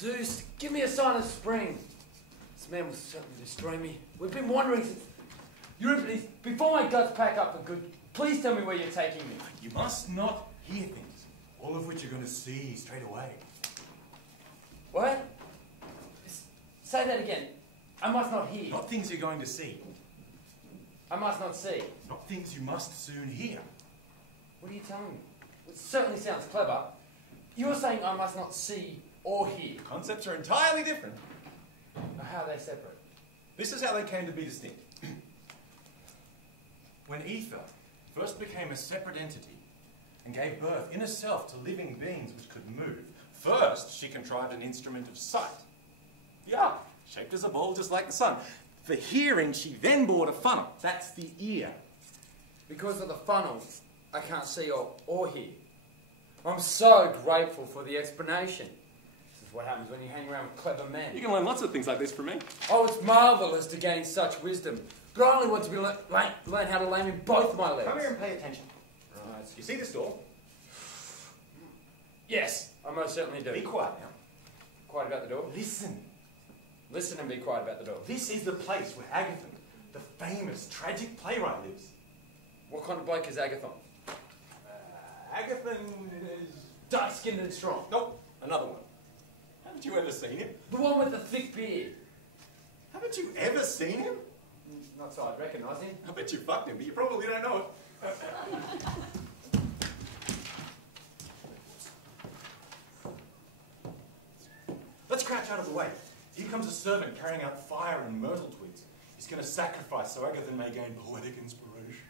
Zeus, give me a sign of spring. This man will certainly destroy me. We've been wandering since... Euripides, before my guts pack up for good, please tell me where you're taking me. You must not hear things, all of which you're going to see straight away. What? Say that again. I must not hear. Not things you're going to see. I must not see. Not things you must soon hear. What are you telling me? It certainly sounds clever. You're saying I must not see or hear. The concepts are entirely different. How are they separate? This is how they came to be distinct. When ether first became a separate entity and gave birth in herself to living beings which could move, first she contrived an instrument of sight. Yeah, shaped as a ball just like the sun. For hearing, she then bought a funnel. That's the ear. Because of the funnel, I can't see or hear. I'm so grateful for the explanation. This is what happens when you hang around with clever men. You can learn lots of things like this from me. Oh, it's marvellous to gain such wisdom. But I only want to learn how to lame in both my legs. Come here and pay attention. Right. You see this door? Yes, I most certainly do. Be quiet now. Quiet about the door? Listen. Listen and be quiet about the door. This is the place where Agathon, the famous tragic playwright, lives. What kind of bloke is Agathon? Agathon is... dark-skinned and strong. Nope, another one. Haven't you ever seen him? The one with the thick beard. Haven't you ever seen him? Not so I'd recognise him. I bet you fucked him, but you probably don't know it. Let's crouch out of the way. Here comes a servant carrying out fire and myrtle twigs. He's going to sacrifice so Agathon may gain poetic inspiration.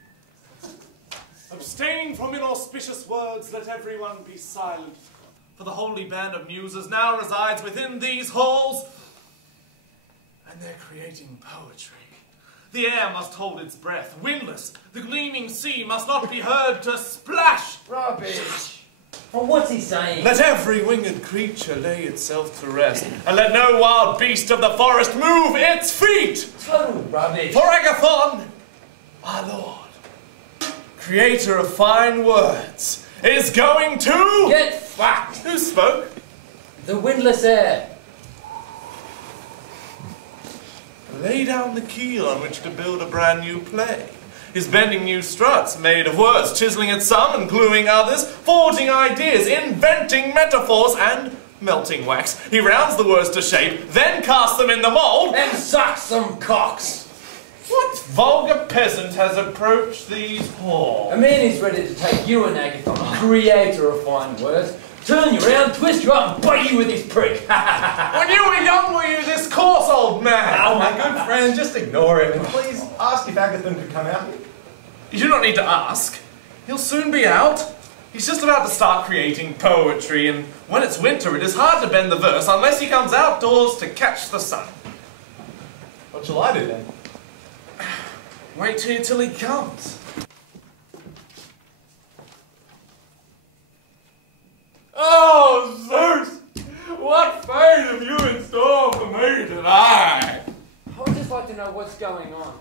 Abstain from inauspicious words, let everyone be silent. For the holy band of muses now resides within these halls, and they're creating poetry. The air must hold its breath, windless. The gleaming sea must not be heard to splash. Rubbish. Well, what's he saying? Let every winged creature lay itself to rest, and let no wild beast of the forest move its feet. Total rubbish. For Agathon, our lord, creator of fine words, is going to... Get fucked. Who spoke? The windless air. Lay down the keel on which to build a brand new play. His bending new struts made of words, chiseling at some and gluing others, forging ideas, inventing metaphors and melting wax. He rounds the words to shape, then casts them in the mould and sucks some cocks. What vulgar peasant has approached these halls? A man is ready to take you and Agathon, creator of fine words, turn you around, twist you up, and bite you with his prick. When you were young, were you this coarse, old man? Oh, my good friend, just ignore him. And please ask if Agathon could come out. You do not need to ask. He'll soon be out. He's just about to start creating poetry, and when it's winter, it is hard to bend the verse unless he comes outdoors to catch the sun. What shall I do then? Wait here till he comes. Oh, Zeus! What fate have you in store for me tonight? I would just like to know what's going on.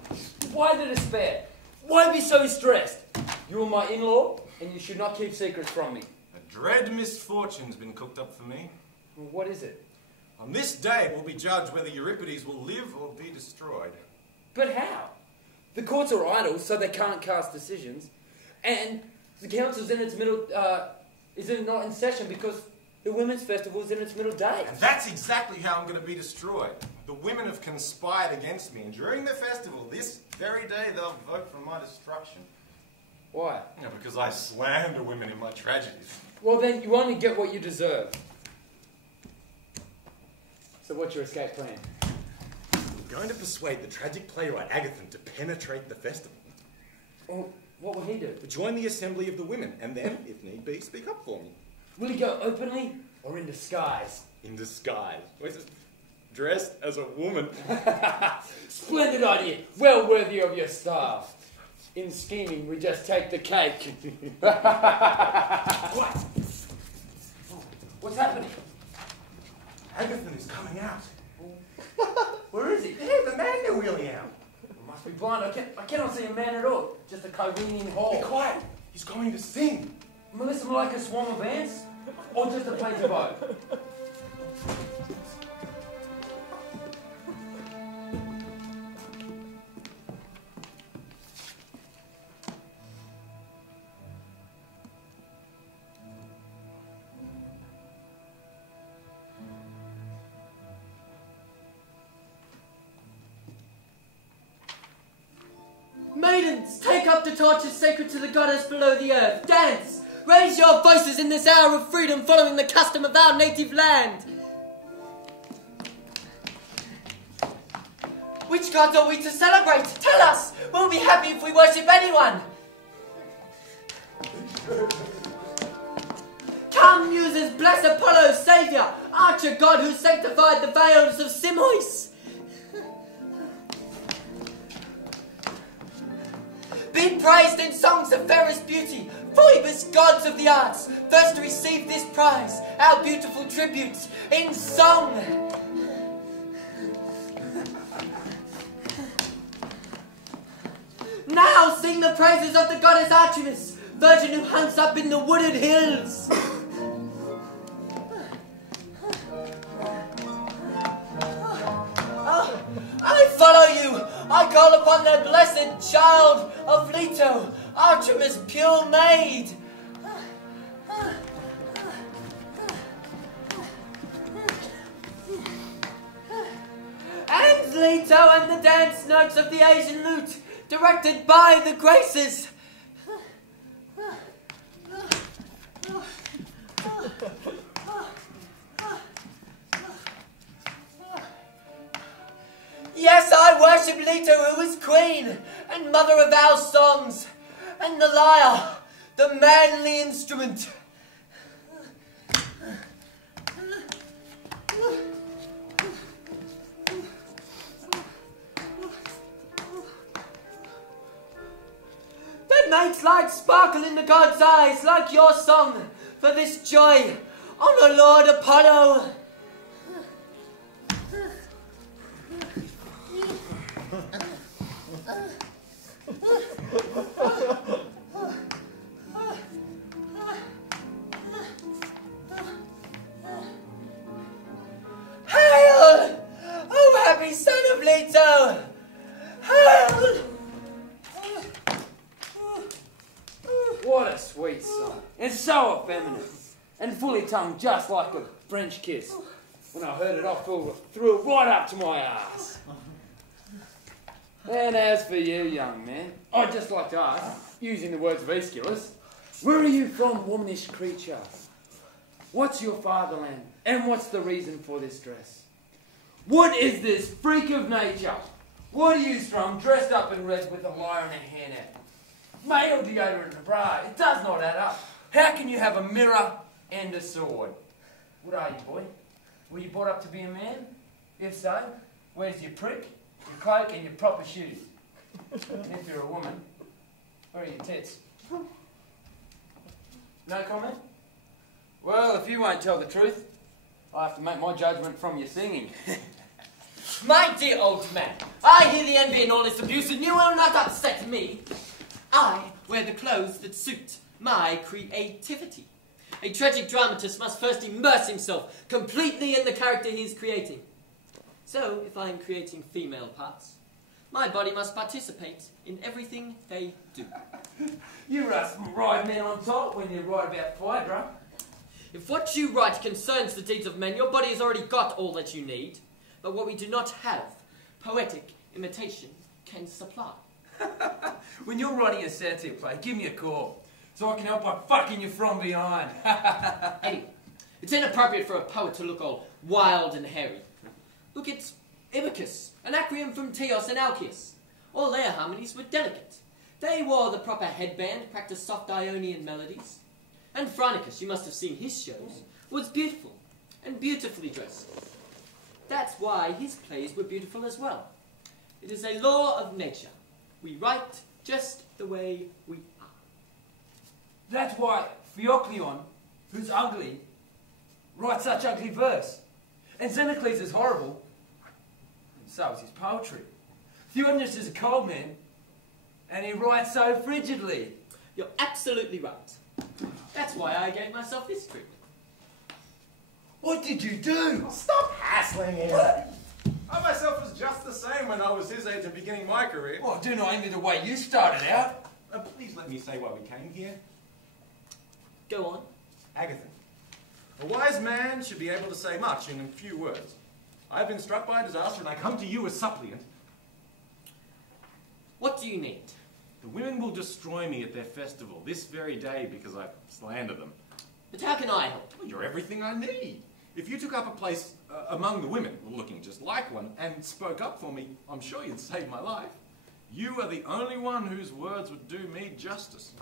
Why the despair? Why be so stressed? You are my in-law, and you should not keep secrets from me. A dread misfortune's been cooked up for me. Well, what is it? On this day it will be judged whether Euripides will live or be destroyed. But how? The courts are idle, so they can't cast decisions, and the council's in its middle, is it not in session because the women's festival is in its middle day. And that's exactly how I'm going to be destroyed. The women have conspired against me, and during the festival, this very day, they'll vote for my destruction. Why? Yeah, because I slander women in my tragedies. Well then, you only get what you deserve. So what's your escape plan? I'm going to persuade the tragic playwright Agathon to penetrate the festival. Well, what will he do? To join the assembly of the women, and then, if need be, speak up for me. Will he go openly or in disguise? In disguise. Dressed as a woman. Splendid idea. Well worthy of your staff. In scheming, we just take the cake. What? What's happening? Agathon is coming out. Where is he? Yeah, the man they're wheeling out. I must be blind. I cannot see a man at all. Just a Kyrenian hall. Be quiet. He's going to sing. Melissa like a swarm of ants? Or just a plaintive oak? Maidens, take up the torches sacred to the goddess below the earth. Dance! Raise your voices in this hour of freedom following the custom of our native land. Which gods are we to celebrate? Tell us! We'll be happy if we worship anyone. Come, muses, bless Apollo, saviour, archer god who sanctified the vales of Simois. Be praised in songs of fairest beauty, Phoebus, gods of the arts, first receive this prize, our beautiful tributes, in song. Now sing the praises of the goddess Artemis, virgin who hunts up in the wooded hills. I follow you. I call upon the blessed child of Leto, Artemis, pure maid. And Leto and the dance notes of the Asian lute, directed by the Graces. Yes, I worship Leto, who is queen and mother of our songs, and the lyre, the manly instrument. That makes light sparkle in the gods' eyes, like your song, for this joy, honor Lord Apollo. Hail, oh happy son of Leto! Hail! What a sweet song. And so effeminate. And fully tongued just like a French kiss. When I heard it, I threw it right up to my ass. And as for you, young man, I'd just like to ask, using the words of Aeschylus, where are you from, womanish creature? What's your fatherland, and what's the reason for this dress? What is this freak of nature? What are you from, dressed up in red with a lyre and a hairnet? Male deodorant and a bra, it does not add up. How can you have a mirror and a sword? What are you, boy? Were you brought up to be a man? If so, where's your prick, your cloak and your proper shoes? And if you're a woman, where are your tits? No comment? Well, if you won't tell the truth, I'll have to make my judgment from your singing. My dear old man, I hear the envy and all this abuse, and you will not upset me. I wear the clothes that suit my creativity. A tragic dramatist must first immerse himself completely in the character he is creating. So, if I am creating female parts, my body must participate in everything they do. You ride men on top when you write about Phaedra. If what you write concerns the deeds of men, your body has already got all that you need. But what we do not have, poetic imitation can supply. When you're writing a satire play, give me a call, so I can help by fucking you from behind. Anyway, it's inappropriate for a poet to look all wild and hairy. Look at Ibycus, an acronym from Teos and Alcius. All their harmonies were delicate. They wore the proper headband, practiced soft Ionian melodies. And Phrynicus, you must have seen his shows, was beautiful and beautifully dressed. That's why his plays were beautiful as well. It is a law of nature. We write just the way we are. That's why Theocleon, who's ugly, writes such ugly verse. And Xenocles is horrible, and so is his poetry. Theognis is a cold man, and he writes so frigidly. You're absolutely right. That's why I gave myself this treatment. What did you do? Stop hassling him. I myself was just the same when I was his age and beginning my career. Well, do not envy the way you started out. Please let me say why we came here. Go on. Agathon. A wise man should be able to say much in a few words. I have been struck by a disaster and I come to you as suppliant. What do you need? The women will destroy me at their festival this very day because I slander them. But how can I help? Well, you're everything I need. If you took up a place among the women, looking just like one, and spoke up for me, I'm sure you'd save my life. You are the only one whose words would do me justice.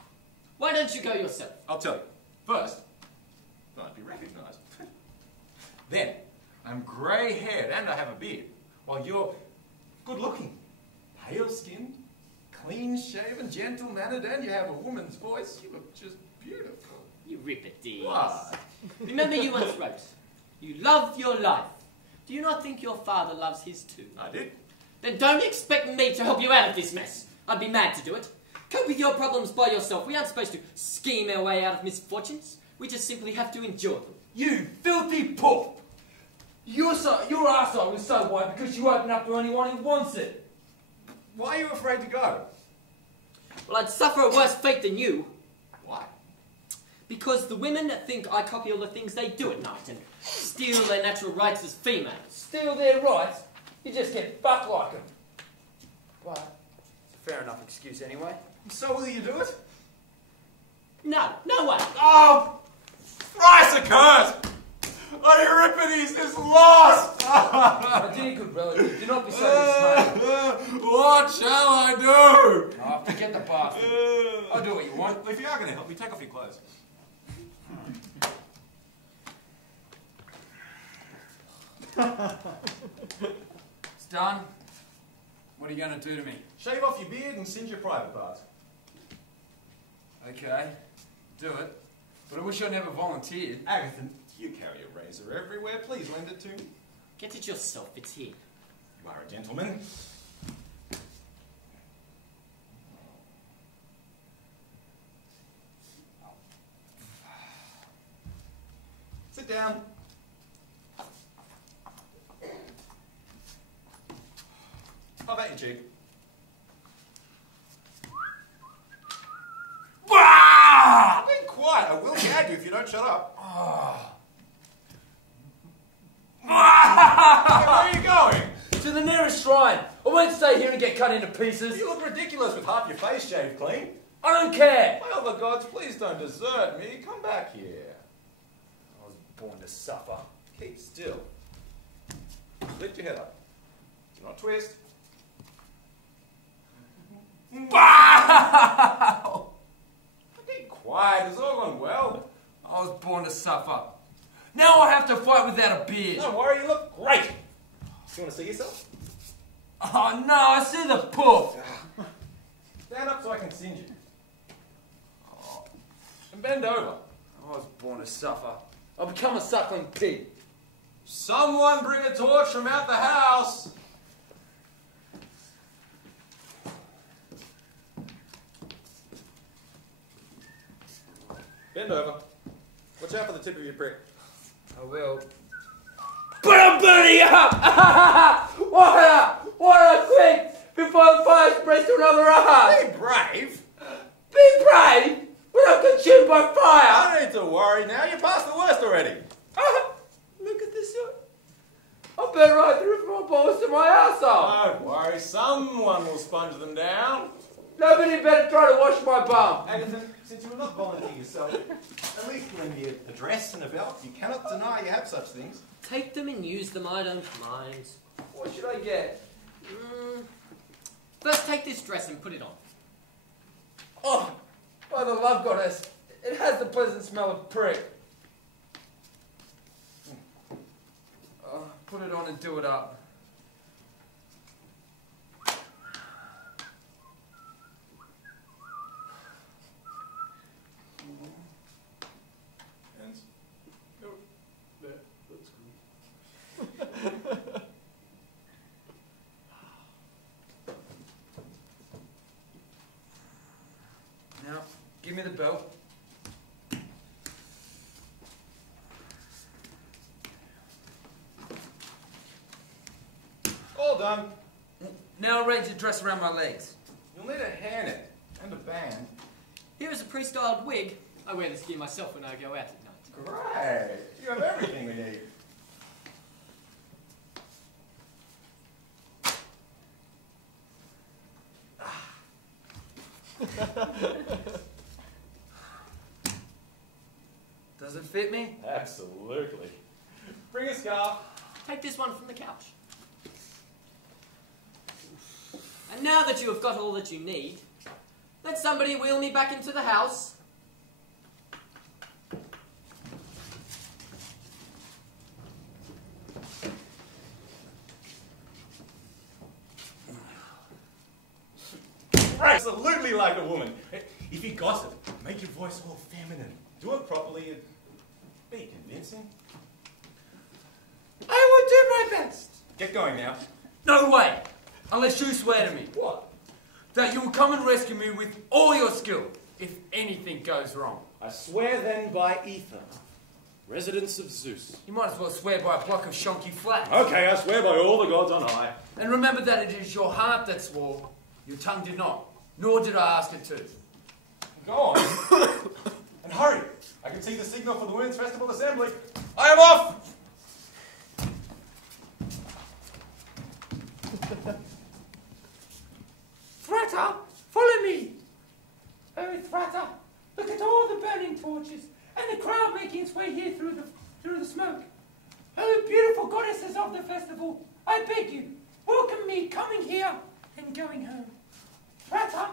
Why don't you go yourself? I'll tell you. First, I'd be recognised. Then, I'm grey-haired and I have a beard, while you're good-looking, pale-skinned, clean-shaven, gentle-mannered, and you have a woman's voice. You look just beautiful. Euripides. What? Remember you once wrote, you love your life. Do you not think your father loves his too? I did. Then don't expect me to help you out of this mess. I'd be mad to do it. Cope with your problems by yourself. We aren't supposed to scheme our way out of misfortunes. We just simply have to endure them. You filthy poop! Your arsehole is so wide because you open up to anyone who wants it. Why are you afraid to go? Well, I'd suffer a worse fate than you. Why? Because the women think I copy all the things they do at night and steal their natural rights as females. Steal their rights? You just get fucked like them. But it's a fair enough excuse anyway. So will you do it? No, no way. Oh! Thrice accursed! Euripides is lost! My dear good relative, do not be so dismayed. What shall I do? Oh, forget the bastard. I'll do what you want. If you are going to help me, take off your clothes. It's done. What are you going to do to me? Shave off your beard and singe your private parts. Okay, do it. But I wish I never volunteered. Agathon, you carry a razor everywhere. Please lend it to me. Get it yourself, it's here. You are a gentleman. Sit down. How about you, Chief? Be quiet. I will gag you if you don't shut up. Where are you going? To the nearest shrine. I won't stay here and get cut into pieces. You look ridiculous with half your face shaved clean. I don't care. My other gods, please don't desert me. Come back here. I was born to suffer. Keep still. Lift your head up. Do not twist. Wow! Be quiet. It's all gone well. I was born to suffer. Now I have to fight without a beard. Don't worry, you look great. You want to see yourself? Oh no, I see the poop. Stand up so I can singe you. And bend over. I was born to suffer. I'll become a suckling pig. Someone bring a torch from out the house. Bend over. Watch out for the tip of your prick. I will. But I'm burning up! Water, quick! Before the fire spreads to another house! Be brave. Be brave! We're not consumed by fire! I don't need to worry now. You're past the worst already. Look at this. I'll burn right through from my balls to my arsehole. Don't worry. Someone will sponge them down. Nobody better try to wash my bum. Agathon, since you will not volunteer yourself, at least lend me a dress and a belt. You cannot deny you have such things. Take them and use them, I don't mind. What should I get? First take this dress and put it on. Oh, by the love goddess, it has the pleasant smell of prick. Put it on and do it up. Hands. No. There. That's good. Now, give me the belt. All done. Now arrange the dress around my legs. You'll need a hairnet and a band. Here is a pre-styled wig. I wear this gear myself when I go out at night. Great. You have everything we need. fit me? Absolutely. Bring a scarf. Take this one from the couch. And now that you have got all that you need, let somebody wheel me back into the house. Absolutely like a woman. If you gossip, make your voice all feminine. Do it properly and be convincing. I will do my best. Get going now. No way, unless you swear to me. What? That you will come and rescue me with all your skill if anything goes wrong. I swear then by Ether, residence of Zeus. You might as well swear by a block of shonky flags. Okay, I swear by all the gods on high. And remember that it is your heart that swore, your tongue did not, nor did I ask it to. Go on. And hurry. I can see the signal for the Women's Festival Assembly. I am off! Thratta, follow me! Oh, Thratta, look at all the burning torches and the crowd making its way here through the smoke. Oh, beautiful goddesses of the festival, I beg you, welcome me coming here and going home. Thratta,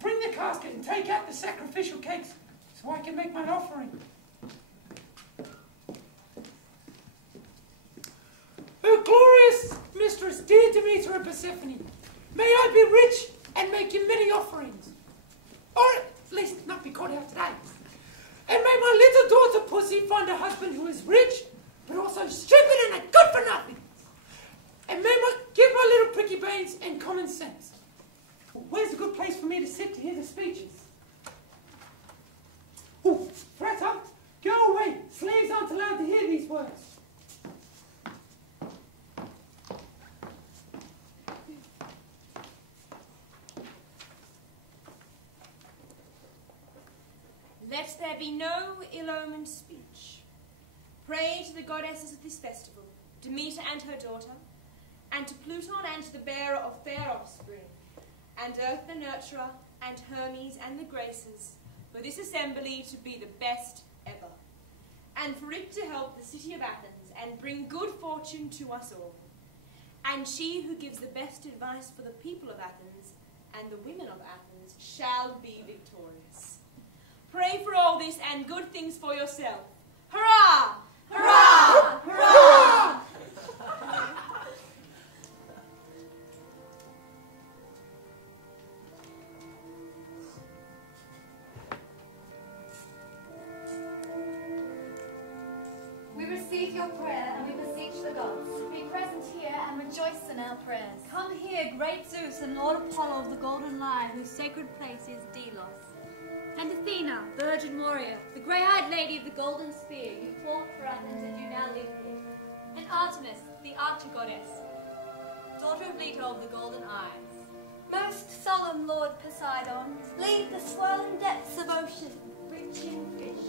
bring the casket and take out the sacrificial cakes so I can make my offering. Oh, glorious mistress, dear Demeter and Persephone, may I be rich and make you many offerings, or at least not be caught out today. And may my little daughter Pussy find a husband who is rich, but also stupid and a good for nothing. And may give my little pricky brains and common sense. Where's a good place for me to sit to hear the speeches? Oh, Thratta, go away. Slaves aren't allowed to hear these words. Let there be no ill-omened speech. Pray to the goddesses of this festival, Demeter and her daughter, and to Pluton and the bearer of fair offspring, and Earth the nurturer, and Hermes and the Graces, for this assembly to be the best ever, and for it to help the city of Athens and bring good fortune to us all. And she who gives the best advice for the people of Athens and the women of Athens shall be victorious. Pray for all this and good things for yourself. Hurrah! Hurrah! Hurrah! We receive your prayer and we beseech the gods. Be present here and rejoice in our prayers. Come here, great Zeus and Lord Apollo of the Golden Lyre, whose sacred place is Delos. And Athena, virgin warrior, the grey-eyed lady of the golden spear, you fought for Athens and you now live here. And Artemis, the archer goddess, daughter of Leto of the golden eyes. Most solemn Lord Poseidon, leave the swirling depths of ocean, rich in fish.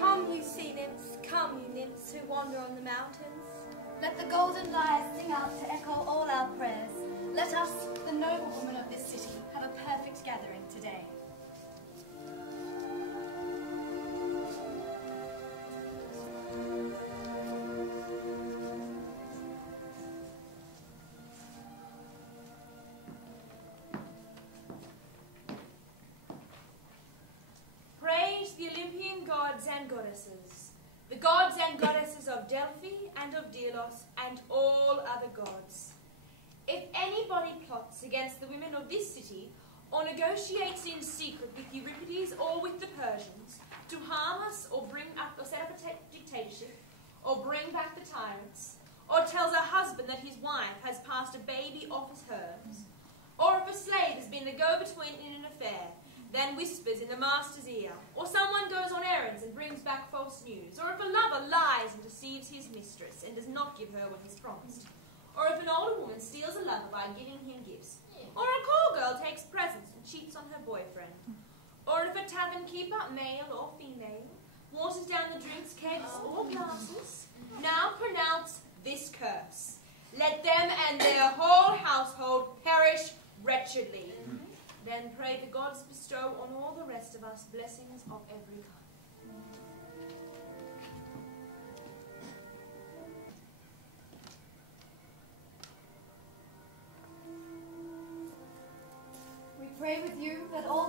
Come, you sea nymphs, come, you nymphs who wander on the mountains. Let the golden lyre sing out to echo all our prayers. Let us, the noble women of this city, have a perfect gathering today. The Olympian gods and goddesses, the gods and goddesses of Delphi and of Delos and all other gods. If anybody plots against the women of this city, or negotiates in secret with Euripides or with the Persians, to harm us or bring up or set up a dictatorship, or bring back the tyrants, or tells a husband that his wife has passed a baby off as hers, or if a slave has been the go-between in an affair, then whispers in the master's ear, or someone goes on errands and brings back false news, or if a lover lies and deceives his mistress and does not give her what he's promised, or if an older woman steals a lover by giving him gifts, or a call girl takes presents and cheats on her boyfriend, or if a tavern keeper, male or female, waters down the drinks, kegs or glasses, now pronounce this curse. Let them and their whole household perish wretchedly. Then pray the gods bestow on all the rest of us blessings of every kind.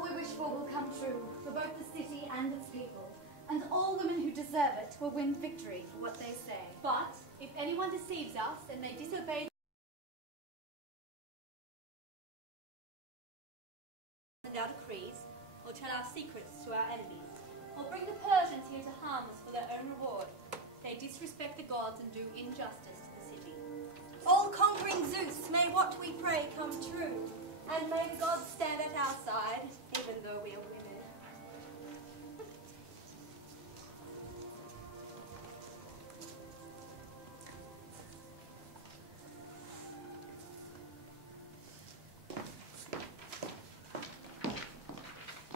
we wish for will come true, for both the city and its people, and all women who deserve it will win victory for what they say. But if anyone deceives us and they disobey our decrees, or tell our secrets to our enemies, or bring the Persians here to harm us for their own reward, they disrespect the gods and do injustice to the city. All-conquering Zeus, may what we pray come true, and may the gods stand at our side, even though we are women.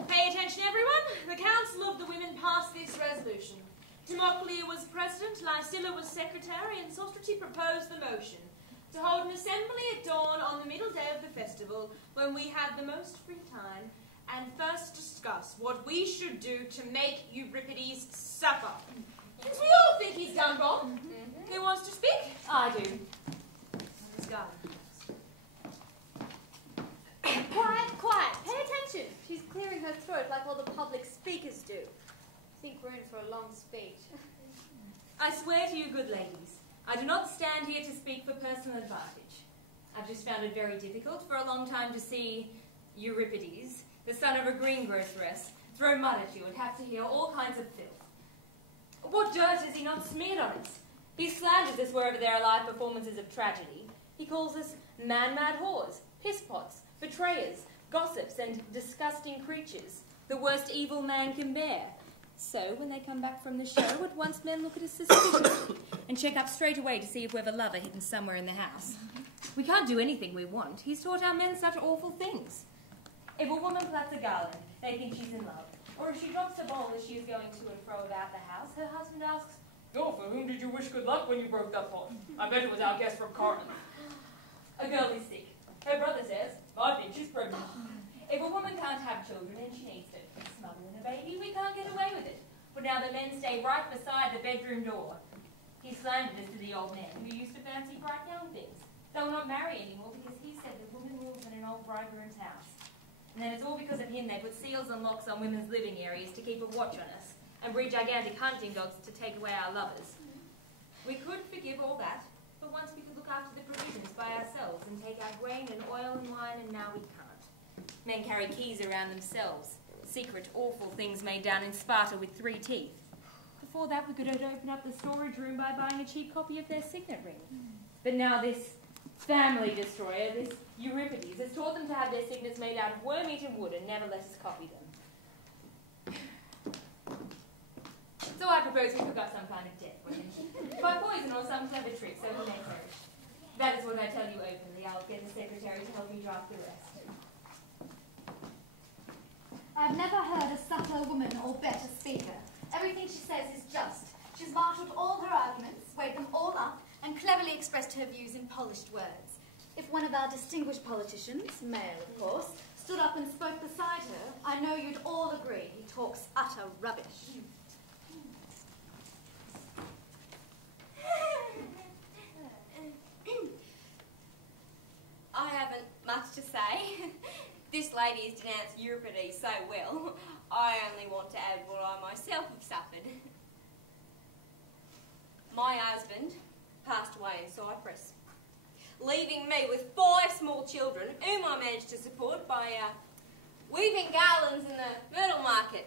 Pay attention, everyone. The Council of the Women passed this resolution. Timoclea was president, Lycilla was secretary, and Sostrate proposed the motion to hold an assembly at dawn on the middle day of the festival, when we had the most free time, and first discuss what we should do to make Euripides suffer. Since we all think he's done wrong. Who wants to speak? I do. Miss Garland. Quiet, quiet. Pay attention. She's clearing her throat like all the public speakers do. I think we're in for a long speech. I swear to you, good ladies, I do not stand here to speak for personal advantage. I've just found it very difficult for a long time to see Euripides, the son of a greengroceress, throw mud at you and have to hear all kinds of filth. What dirt has he not smeared on us? He slanders us wherever there are live performances of tragedy. He calls us man-mad whores, piss-pots, betrayers, gossips, and disgusting creatures, the worst evil man can bear. So, when they come back from the show, at once men look at us suspiciously and check up straight away to see if we've a lover hidden somewhere in the house. We can't do anything we want. He's taught our men such awful things. If a woman plats a garland, they think she's in love. Or if she drops a bowl as she is going to and fro about the house, her husband asks, "Oh, for whom did you wish good luck when you broke that pot? I bet it was our guest from Corinth." a girl is sick. Her brother says, "I think she's pregnant." If a woman can't have children and she needs to smuggle in a baby, we can't get away with it. But now the men stay right beside the bedroom door. He slandered us to the old man who used to fancy bright young things. They will not marry anymore because he said the woman rules in an old bridegroom's house. And then it's all because of him they put seals and locks on women's living areas to keep a watch on us and breed gigantic hunting dogs to take away our lovers. We could forgive all that, but once we could look after the provisions by ourselves and take our grain and oil and wine, and now we can't. Men carry keys around themselves. Secret, awful things made down in Sparta with 3 teeth. Before that, we could open up the storage room by buying a cheap copy of their signet ring. But now this family destroyer, this Euripides, has taught them to have their signets made out of worm-eaten wood and never let us copy them. So I propose we cook up some kind of death for him. By poison or some clever trick so he may perish. That is what I tell you openly. I'll get the secretary to help me draft the rest. I've never heard a subtler woman or better speaker. Everything she says is just. She's marshalled all her arguments, weighed them all up, and cleverly expressed her views in polished words. If one of our distinguished politicians, male of course, stood up and spoke beside her, I know you'd all agree he talks utter rubbish. I haven't much to say. This lady has denounced Euripides so well, I only want to add what I myself have suffered. My husband passed away in Cyprus, leaving me with 5 small children, whom I managed to support by weaving garlands in the myrtle market.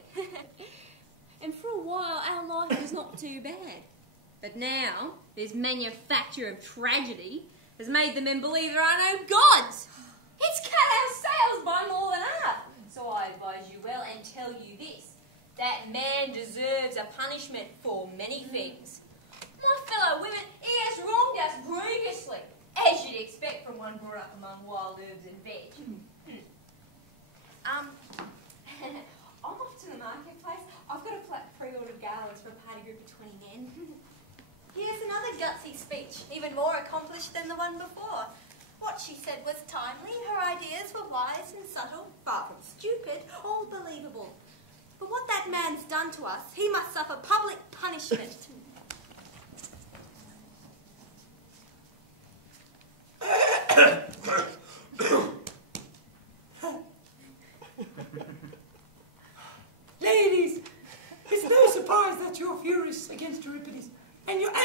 And for a while, our life was not too bad. But now, this manufacture of tragedy has made the men believe there are no gods. It's cut our sails by more than half. So I advise you well and tell you this, that man deserves a punishment for many things. My fellow women, he has wronged us grievously, as you'd expect from one brought up among wild herbs and veg. I'm off to the marketplace. I've got a pre-ordered garlands for a party group of 20 men. Here's another gutsy speech, even more accomplished than the one before. What she said was timely, her ideas were wise and subtle, far from stupid, all believable. But what that man's done to us, he must suffer public punishment.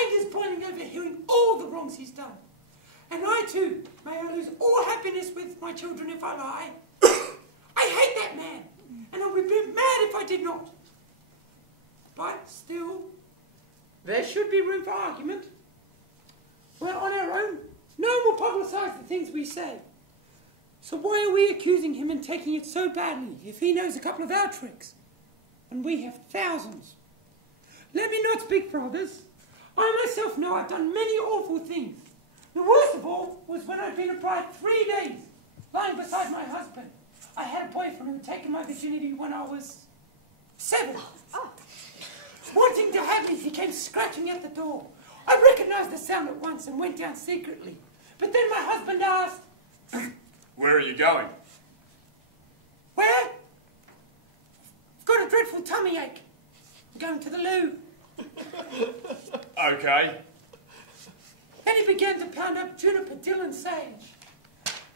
anger's boiling over hearing all the wrongs he's done. And I too, may I lose all happiness with my children if I lie. I hate that man, and I would be mad if I did not. But still, there should be room for argument. We're on our own. No one will publicise the things we say. So why are we accusing him and taking it so badly if he knows a couple of our tricks? And we have thousands. Let me not speak for others. I myself know I've done many awful things. The worst of all was when I'd been a bride 3 days, lying beside my husband. I had a boyfriend who had taken my virginity when I was 7. Wanting to have me, he came scratching at the door. I recognised the sound at once and went down secretly. But then my husband asked, Where are you going? Where? I've got a dreadful tummy ache. I'm going to the loo. Okay. Then he began to pound up juniper, dill and sage.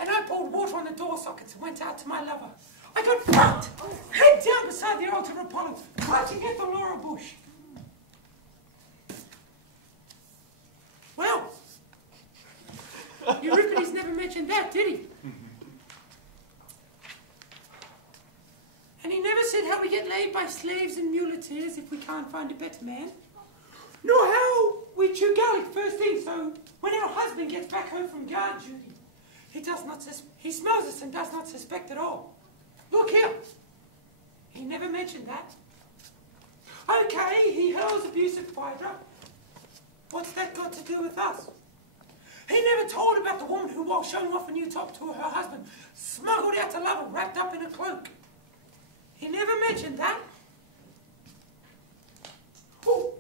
And I poured water on the door sockets and went out to my lover. I got fucked, head down beside the altar of Apollo, clutching at the laurel bush. Well, Euripides never mentioned that, did he? And he never said how we get laid by slaves and muleteers if we can't find a better man. Nor how we chew garlic first thing, so when our husband gets back home from guard duty, he smells us and does not suspect at all. Look here. He never mentioned that. Okay, he hurls abuse at Phaedra. What's that got to do with us? He never told about the woman who, while showing off a new top to her husband, smuggled out to love her wrapped up in a cloak. He never mentioned that. Oh,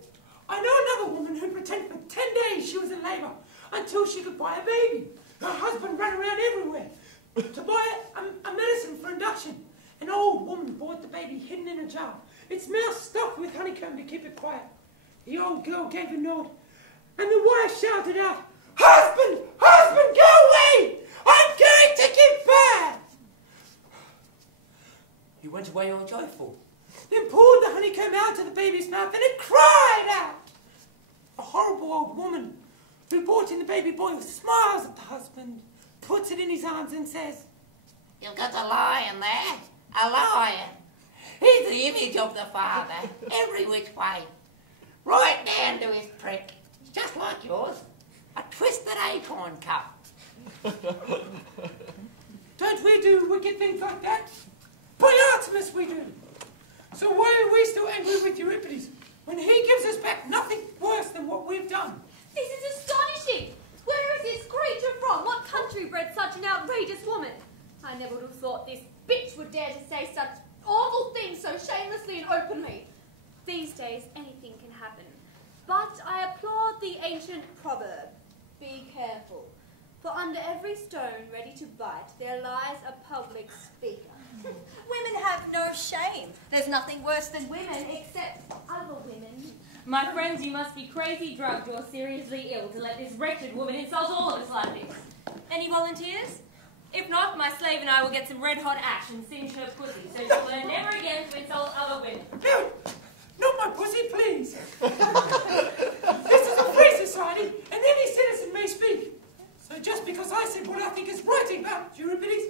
I know another woman who pretended for 10 days she was in labour until she could buy a baby. Her husband ran around everywhere to buy a medicine for induction. An old woman bought the baby hidden in a jar, its mouth stuffed with honeycomb to keep it quiet. The old girl gave a nod, and the wife shouted out, "Husband! Husband, go away! I'm going to give birth!" You went away all joyful. Then poured the honeycomb out to the baby's mouth, and it cried out. A horrible old woman who brought in the baby boy smiles at the husband, puts it in his arms and says, "You've got a lion there, a lion. He's the image of the father, every which way. Right down to his prick, just like yours, a twisted acorn cup." Don't we do wicked things like that? By Artemis we do. So why are we still angry with Euripides when he gives us back nothing worse than what we've done? This is astonishing! Where is this creature from? What country bred such an outrageous woman? I never would have thought this bitch would dare to say such awful things so shamelessly and openly. These days, anything can happen. But I applaud the ancient proverb, "Be careful, for under every stone ready to bite there lies a public speaker." Women have no shame. There's nothing worse than women except other women. My friends, you must be crazy, drugged, or seriously ill to let this wretched woman insult all of us like this. Any volunteers? If not, my slave and I will get some red-hot ash and singe her pussy, so she'll learn never again to insult other women. No! Not my pussy, please! This is a free society, and any citizen may speak. So just because I said what I think is right about Euripides,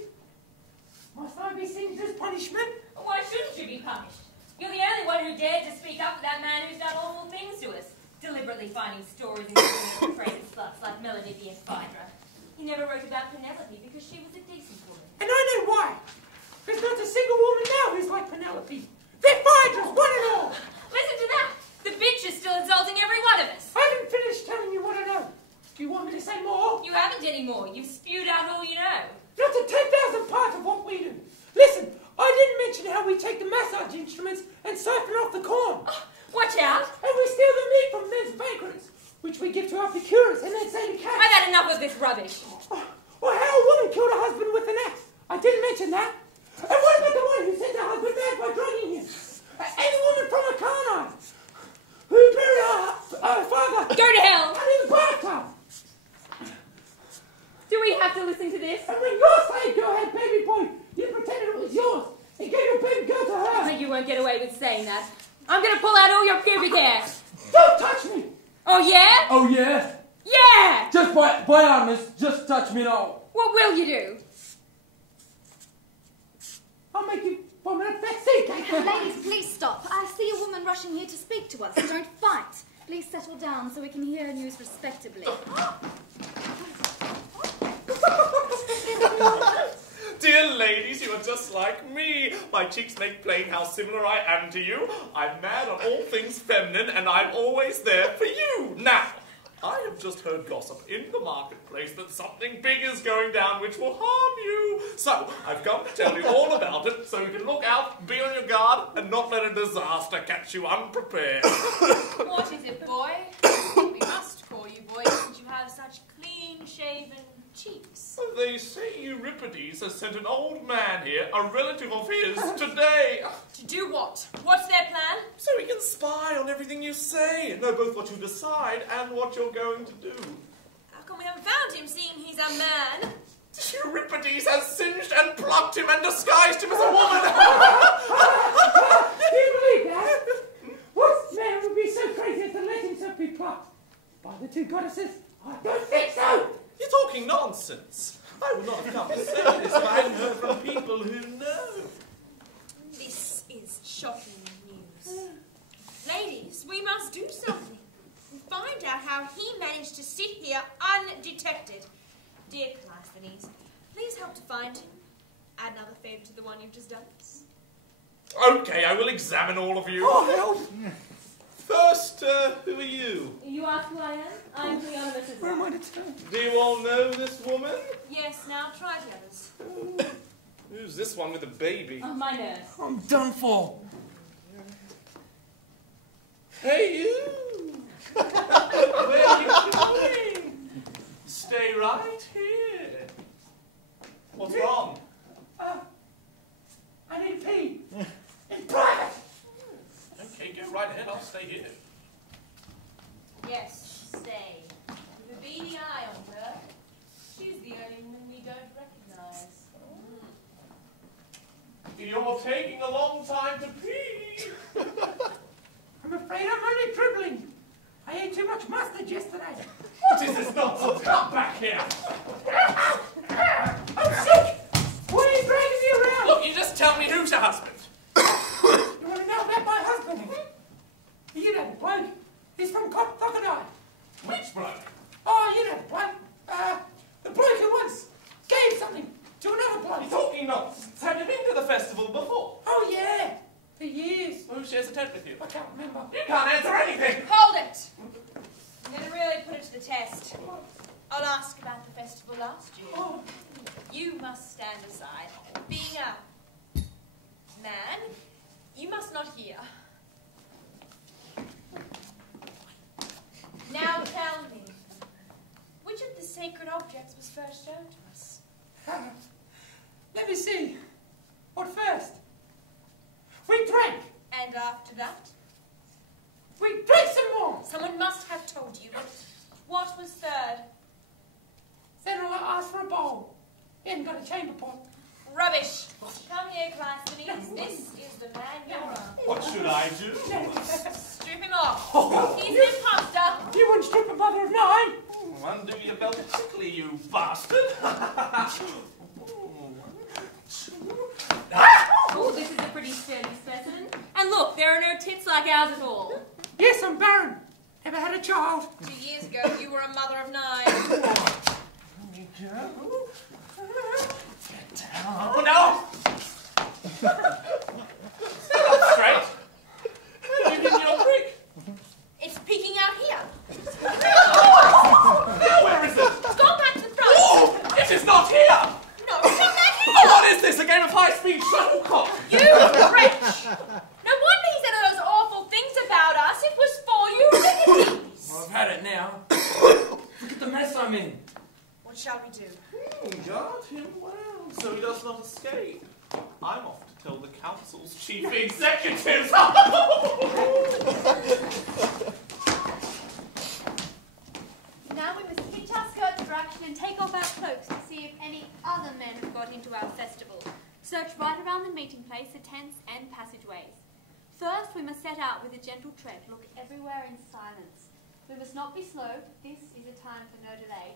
must I be singed as punishment? Why shouldn't you be punished? You're the only one who dared to speak up for that man who's done awful things to us, deliberately finding stories and giving crazy sluts like Melody and Phaedra. He never wrote about Penelope because she was a decent woman. And I know why. There's not a single woman now who's like Penelope. They're Phaedras, one and all. Listen to that! The bitch is still insulting every one of us. I haven't finished telling you what I know. Do you want me to say more? You haven't any more. You've spewed out all you know. Not a 10,000th part of what we do. Listen, I didn't mention how we take the massage instruments and siphon off the corn. Oh, watch out. And we steal the meat from men's banquets, which we give to our procurers and then say to cats. I've had enough of this rubbish. Or how a woman killed her husband with an axe. I didn't mention that. And what about the one who sent her husband mad by drugging him? Any woman from a Carnine who buried her father. Go to hell. And his bathtub. Do we have to listen to this? And when your slave girl had baby boy, you pretended it was yours and gave your baby girl to her. You won't get away with saying that. I'm going to pull out all your pubic hair. Don't touch me. Oh, yeah? Oh, yeah? Yeah! Just by armless, just touch me now. What will you do? I'll make you vomit a fat sea cake. Ladies, please stop. I see a woman rushing here to speak to us. Don't fight. Please settle down so we can hear news respectably. Dear ladies, you are just like me. My cheeks make plain how similar I am to you. I'm mad on all things feminine, and I'm always there for you. Now, I have just heard gossip in the marketplace that something big is going down which will harm you. So, I've come to tell you all about it, so you can look out, be on your guard, and not let a disaster catch you unprepared. What is it, boy? We must call you boy since you have such clean-shaven cheeks. They say Euripides has sent an old man here, a relative of his, today. To do what? What's their plan? So he can spy on everything you say, know both what you decide and what you're going to do. How come we haven't found him, seeing he's a man? Euripides has singed and plucked him and disguised him as a woman. Do you believe that? What man would be so crazy as to let himself be plucked by the two goddesses? I don't think so. You're talking nonsense. I would not have come to say this if I hadn't heard from people who know. This is shocking news. Ladies, we must do something. Find out how he managed to sit here undetected. Dear Kleisthenes, please help to find him. Add another favour to the one you've just done. Okay, I will examine all of you. Oh, help! First, who are you? You ask who I am? I'm Kritylla. Where am I to turn? Do you all know this woman? Yes, now try the others. Who's this one with the baby? Oh, my nurse. I'm done for. Hey, you! Where are you going? Stay right here. What's wrong? I need pee. In private. Okay, go right ahead. I'll stay here. Yes, stay. With a beady eye on her. She's the only woman we don't recognise. You're taking a long time to pee. I'm afraid I'm only dribbling. I ate too much mustard yesterday. What is this nonsense? Come back here. I'm sick. Why are you dragging me around? Look, you just tell me who's your husband. You want to know about my husband? You know the bloke. He's from Confronting. Which bloke? Oh, you know the bloke. The bloke who once gave something to another bloke. You're talking nonsense. Have you been to the festival before? Oh, yeah. For years. Who shares a tent with you? I can't remember. You can't answer anything. Hold it! I'm going to really put it to the test. I'll ask about the festival last year. Oh. You must stand aside. Being a man, you must not hear. Now tell me, which of the sacred objects was first shown to us? Let me see. What first? We drank. And after that? We drank some more. Someone must have told you. What was third? Then I asked for a bowl. He hadn't got a chamber pot. Rubbish. Come here, Kleisthenes. This is the man you're on. What should I do? Strip him off. He's an impostor. You wouldn't strip a mother of 9. Undo your belt quickly, you bastard. Oh, this is a pretty sturdy specimen. And look, there are no tits like ours at all. Yes, I'm barren. Never had a child. 2 years ago, you were a mother of 9. Mika. Get down. Oh, no! Stand up straight. Where did you get your prick? It's peeking out here. Now where is it? It's gone back to the front. Oh, it is not here! No, it's not back here. Oh, what is this? A game of high-speed shuttlecock? You wretch! No wonder he said all those awful things about us. It was for Euripides. Well, I've had it now. Look at the mess I'm in. What shall we do? Guard him well, so he does not escape. I'm off to tell the council's chief executives. Now we must hitch our skirts for action and take off our cloaks to see if any other men have got into our festival. Search right around the meeting place, the tents and passageways. First, we must set out with a gentle tread, look everywhere in silence. We must not be slow. This is a time for no delay.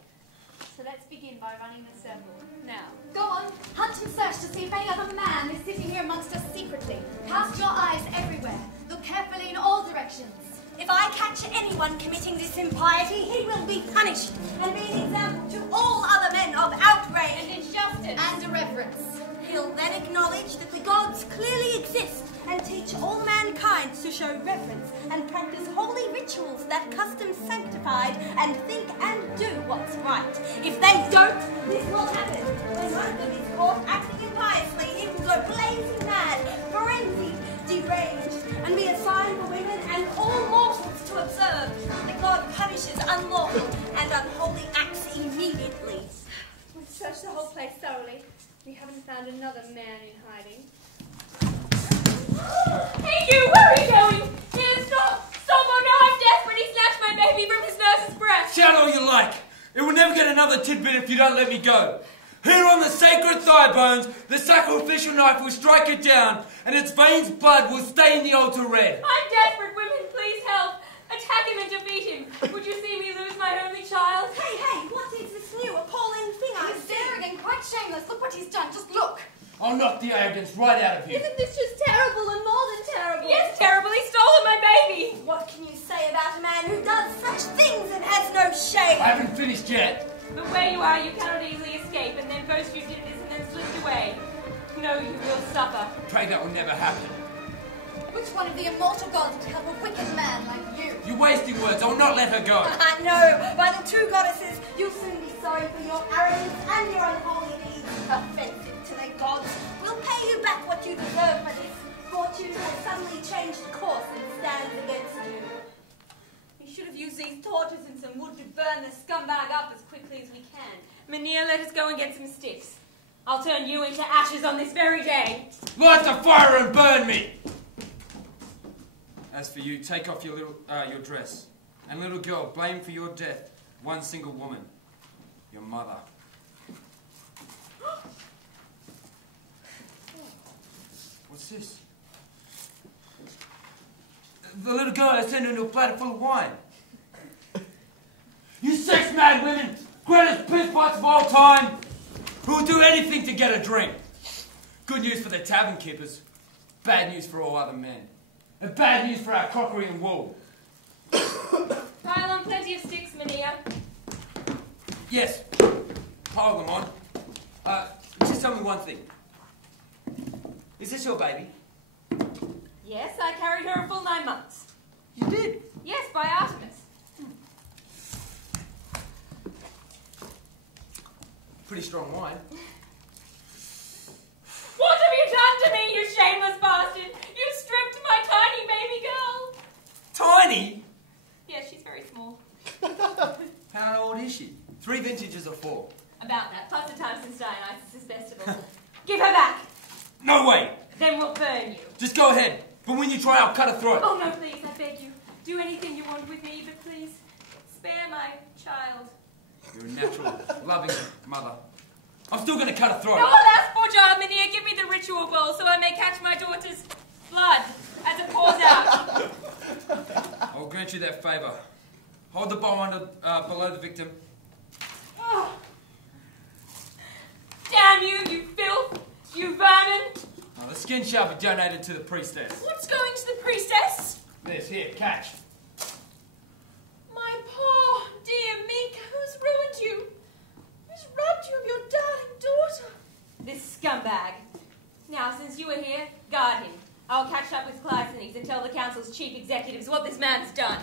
So let's begin by running the circle. Now. Go on, hunt and search to see if any other man is sitting here amongst us secretly. Cast your eyes everywhere. Look carefully in all directions. If I catch anyone committing this impiety, he will be punished and be an example to all other men of outrage and injustice and irreverence. He'll then acknowledge that the gods clearly exist and teach all mankind to show reverence and practice holy rituals that custom sanctified and think and do what's right. If they don't, this will happen. When one of them is caught acting impiously, he will go blazing mad, frenzied, deranged, and be a sign for women and all mortals to observe that God punishes unlawful and unholy acts immediately. We've searched the whole place thoroughly. We haven't found another man in hiding. Hey you, where are you going? Here, stop! Stop, oh no, I'm desperate! He snatched my baby from his nurse's breast! Shout all you like! It will never get another tidbit if you don't let me go. Here on the sacred thigh bones, the sacrificial knife will strike it down, and its veins' blood will stain the altar red. I'm desperate, women, please help! Attack him and defeat him! Would you see me lose my only child? Hey, what is this new appalling thing I He's see? daring and quite shameless. Look what he's done. Just look. I'll knock the arrogance right out of you. Isn't this just terrible and more than terrible? Yes, terrible. He's stolen my baby. What can you say about a man who does such things and has no shame? I haven't finished yet. But where you are, you cannot easily escape, and then boast you did this and then slipped away. No, you will suffer. Pray that will never happen. Which one of the immortal gods would help a wicked man like you? You're wasting words. I will not let her go. No, by the two goddesses, you'll soon be sorry for your arrogance and your unholy deeds. Offensive to the gods. We'll pay you back what you deserve for this. Fortune has suddenly changed course and stands against you. We should have used these torches and some wood to burn the scumbag up as quickly as we can. Mania, let us go and get some sticks. I'll turn you into ashes on this very day. Light the fire and burn me! As for you, take off your dress. And little girl, blame for your death one single woman, your mother. What's this? The little girl has turned into a platter full of wine. You sex-mad women, greatest piss pots of all time, who will do anything to get a drink. Good news for the tavern keepers, bad news for all other men. And bad news for our crockery and wool. Pile on plenty of sticks, Mania. Yes, pile them on. Just tell me one thing. Is this your baby? Yes, I carried her a full 9 months. You did? Yes, by Artemis. Pretty strong wine. What have you done to me, you shameless bastard? You stripped my tiny baby girl. Tiny? Yes, she's very small. How old is she? 3 vintages or 4? About that, plus the time since Dionysus' festival. Give her back. No way! Then we'll burn you. Just go ahead. But when you try, I'll cut her throat. Oh no, please, I beg you. Do anything you want with me, but please, spare my child. You're a natural, loving mother. I'm still going to cut her throat. No, alas, poor child, Mania, give me the ritual bowl so I may catch my daughter's blood as it pours out. I'll grant you that favour. Hold the bowl under, below the victim. Oh. Damn you, you filth, you vermin. The skin shall be donated to the priestess. What's going to the priestess? This, here, catch. My poor dear Mika, who's ruined you? Who's robbed you of your darling daughter? This scumbag. Now, since you are here, guard him. I'll catch up with Kleisthenes and tell the council's chief executives what this man's done.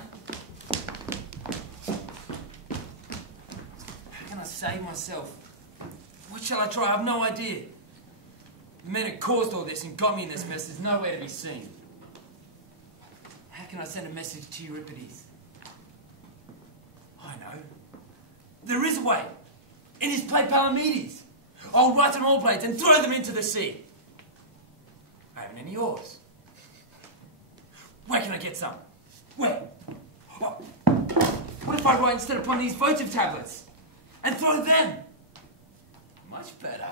How can I save myself? What shall I try? I have no idea. The men who caused all this and got me in this mess is nowhere to be seen. How can I send a message to Euripides? I know. There is a way. In his play Palamedes. I'll write on all blades and throw them into the sea. I haven't any oars. Where can I get some? Where? What if I write instead upon these votive tablets? And throw them? Much better.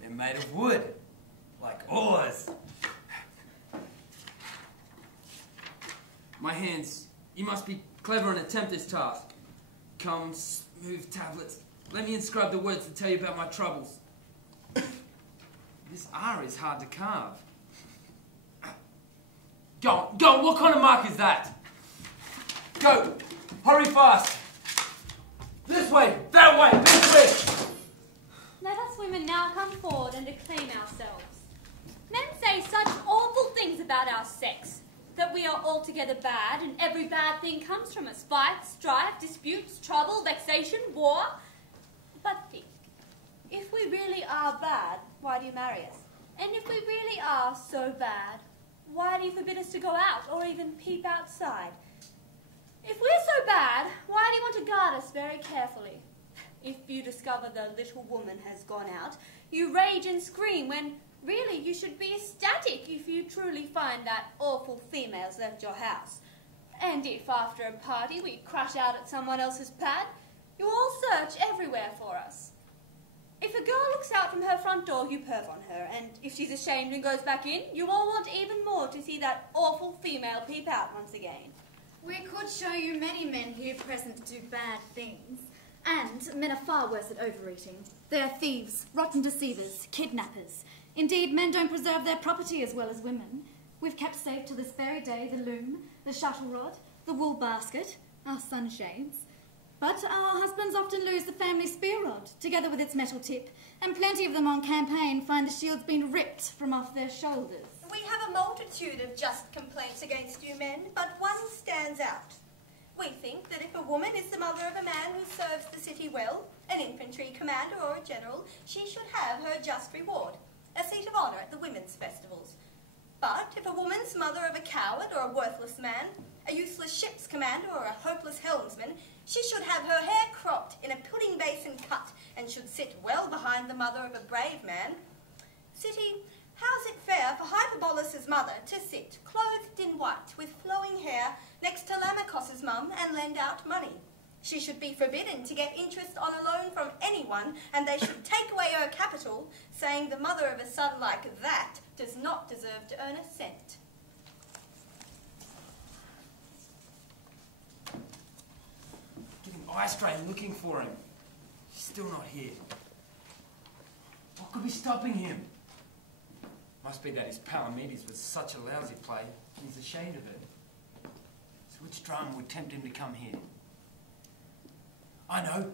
They're made of wood. Like oars. My hands, you must be clever and attempt this task. Come, smooth tablets. Let me inscribe the words to tell you about my troubles. This R is hard to carve. Go on, what kind of mark is that? Go, hurry fast. This way, that way, this way. Let us women now come forward and acclaim ourselves. Men say such awful things about our sex, that we are altogether bad, and every bad thing comes from us. Fight, strife, disputes, trouble, vexation, war. But think, if we really are bad, why do you marry us? And if we really are so bad, why do you forbid us to go out, or even peep outside? If we're so bad, why do you want to guard us very carefully? If you discover the little woman has gone out, you rage and scream when really you should be ecstatic if you truly find that awful female's left your house. And if after a party we crash out at someone else's pad, you all search everywhere for us. If a girl looks out from her front door, you perv on her, and if she's ashamed and goes back in, you all want even more to see that awful female peep out once again. We could show you many men here present do bad things. And men are far worse at overeating. They are thieves, rotten deceivers, kidnappers. Indeed, men don't preserve their property as well as women. We've kept safe to this very day the loom, the shuttle rod, the wool basket, our sunshades. But our husbands often lose the family spear rod, together with its metal tip, and plenty of them on campaign find the shields being ripped from off their shoulders. We have a multitude of just complaints against you men, but one stands out. We think that if a woman is the mother of a man who serves the city well, an infantry commander or a general, she should have her just reward, a seat of honour at the women's festivals. But if a woman's mother of a coward or a worthless man, a useless ship's commander or a hopeless helmsman, she should have her hair cropped in a pudding basin cut and should sit well behind the mother of a brave man. City, how's it fair for Hyperbolus' mother to sit, clothed in white, with flowing hair, next to Lamachus's mum and lend out money? She should be forbidden to get interest on a loan from anyone, and they should take away her capital, saying the mother of a son like that does not deserve to earn a cent. Getting eye-strained looking for him. He's still not here. What could be stopping him? Must be that his Palamedes was such a lousy play, and he's ashamed of it. So which drama would tempt him to come here? I know.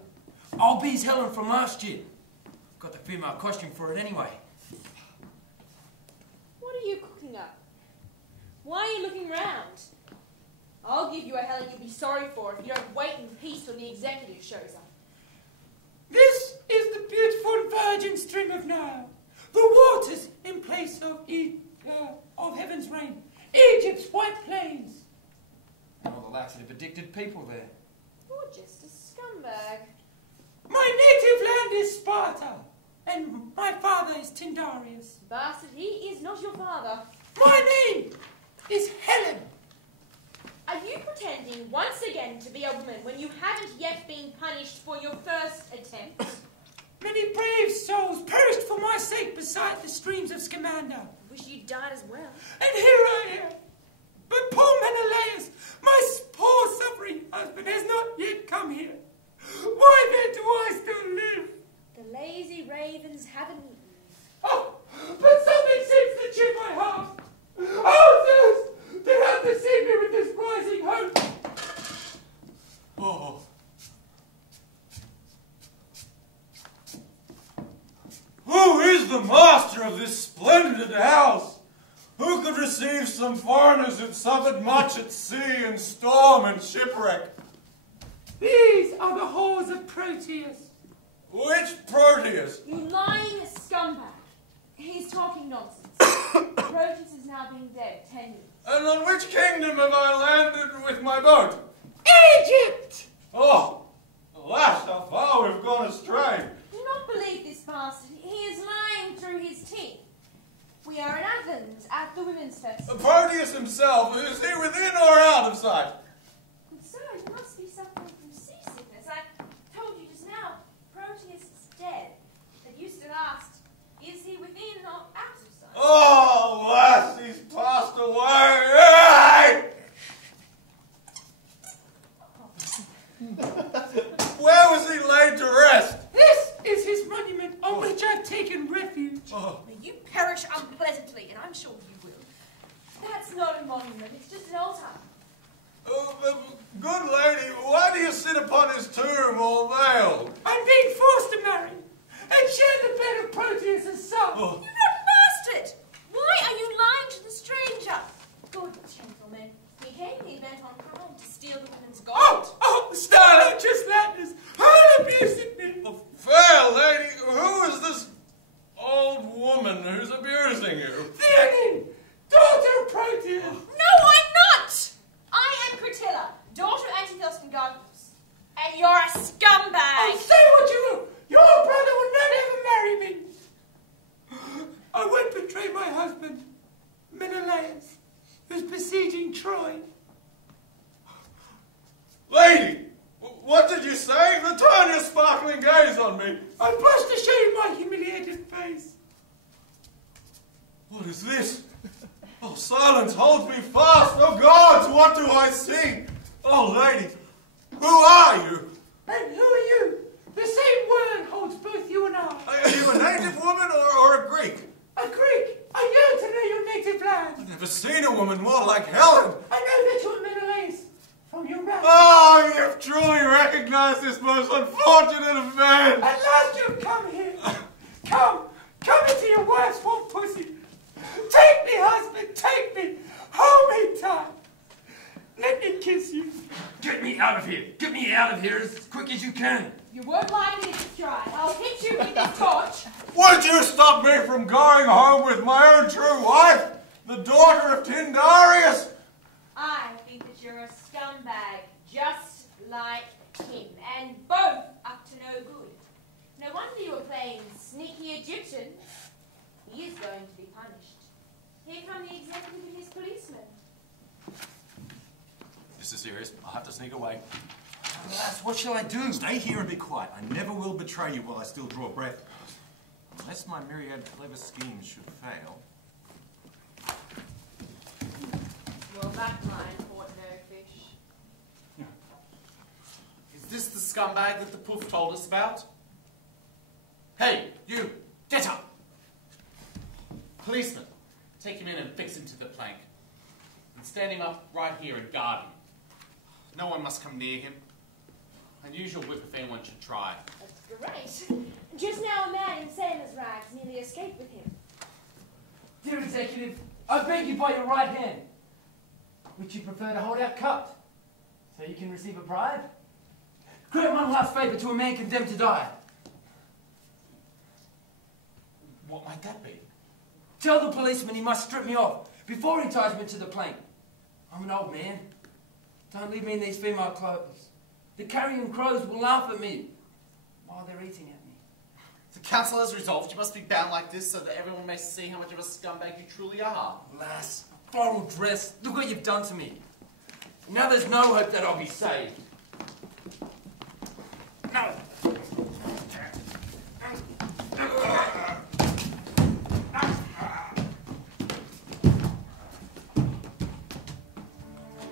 I'll be his Helen from last year. Got the female costume for it anyway. What are you cooking up? Why are you looking round? I'll give you a Helen you'll be sorry for if you don't wait in peace till the executive shows up. This is the beautiful virgin stream of Nile, the waters in place of heaven's rain, Egypt's white plains. And all the laxative addicted people there. You're just a scumbag. My native land is Sparta, and my father is Tyndareus. Bastard, he is not your father. My name is Helen. Are you pretending once again to be a woman when you haven't yet been punished for your first attempt? Many brave souls perished for my sake beside the streams of Scamander. Wish you died as well. And here I am. But poor Menelaus, my poor suffering husband, has not yet come here. Why then do I still live? The lazy ravens haven't eaten. Oh, but something seems to cheer my heart. Oh, Zeus, to have deceived me with this rising hope. Oh. Who is the master of this splendid house? Who could receive some foreigners who've suffered much at sea and storm and shipwreck? These are the halls of Proteus. Which Proteus? You lying scumbag. He's talking nonsense. Proteus is now being dead 10 years. And on which kingdom have I landed with my boat? Egypt! Oh, alas, how far we've gone astray. Do not believe this bastard. He is lying through his teeth. We are in Athens at the Women's Festival. Proteus himself, is he within or out of sight? Good sir, you must be suffering from seasickness. I told you just now, Proteus is dead. But you still asked, is he within or out of sight? Oh, alas, he's passed away. Where was he laid to rest? This is his monument on which I've taken refuge. Oh. May you perish unpleasantly, and I'm sure you will. That's not a monument, it's just an altar. Good lady, why do you sit upon his tomb all veiled? I'm being forced to marry and share the bed of Proteus' son. Oh. You rotten bastard! Why are you lying to the stranger? Good gentlemen, he came here bent on crime to steal the woman's gold. Oh, Starlight just madness. How abusing me. Fair lady, who is this old woman who's abusing you? Theanine, daughter of Proteus. No, I'm not! I am Kritylla, daughter of Antitheus and Garland, and you're a scumbag! Oh, say what you will! Your brother will not ever marry me! I won't betray my husband, Menelaus, who's besieging Troy. Lady, what did you say? Return your sparkling gaze on me! I blush to show you my humiliated face. What is this? Oh, silence holds me fast! Oh, gods, what do I see? Oh, lady, who are you? And who are you? The same word holds both you and I. Are you a native woman or a Greek? A Greek. I yearn to know your native land. I've never seen a woman more like Helen. I know that you're Menelaus from your mouth. Oh, you've truly recognized this most unfortunate of men. At last you've come here. Come into your worst one, pussy. Take me, husband, take me. Hold me tight. Let me kiss you. Get me out of here. Get me out of here as quick as you can. You won't like me if you try. I'll hit you with this torch. Would you stop me from going home with my own true wife, the daughter of Tyndareus? I think that you're a scumbag, just like him, and both up to no good. No wonder you were playing sneaky Egyptian. He is going to be punished. Here come the executive and his policeman. This is serious. I'll have to sneak away. Alas, what shall I do? Stay here and be quiet. I never will betray you while I still draw breath. Unless my myriad clever schemes should fail. Your back line caught no fish. Is this the scumbag that the poof told us about? Hey, you! Get up! Policeman, take him in and fix him to the plank. And stand him up right here and guard him. No one must come near him. Unusual whip if anyone should try. That's great. Just now a man in sailor's rags nearly escaped with him. Dear executive, I beg you by your right hand. Would you prefer to hold out cupped, so you can receive a bribe? Grant one last favour to a man condemned to die. What might that be? Tell the policeman he must strip me off before he ties me to the plank. I'm an old man. Don't leave me in these female clothes. The carrion crows will laugh at me while they're eating at me. The council has resolved you must be bound like this so that everyone may see how much of a scumbag you truly are. Lass, floral dress, look what you've done to me. Now there's no hope that I'll be saved. No.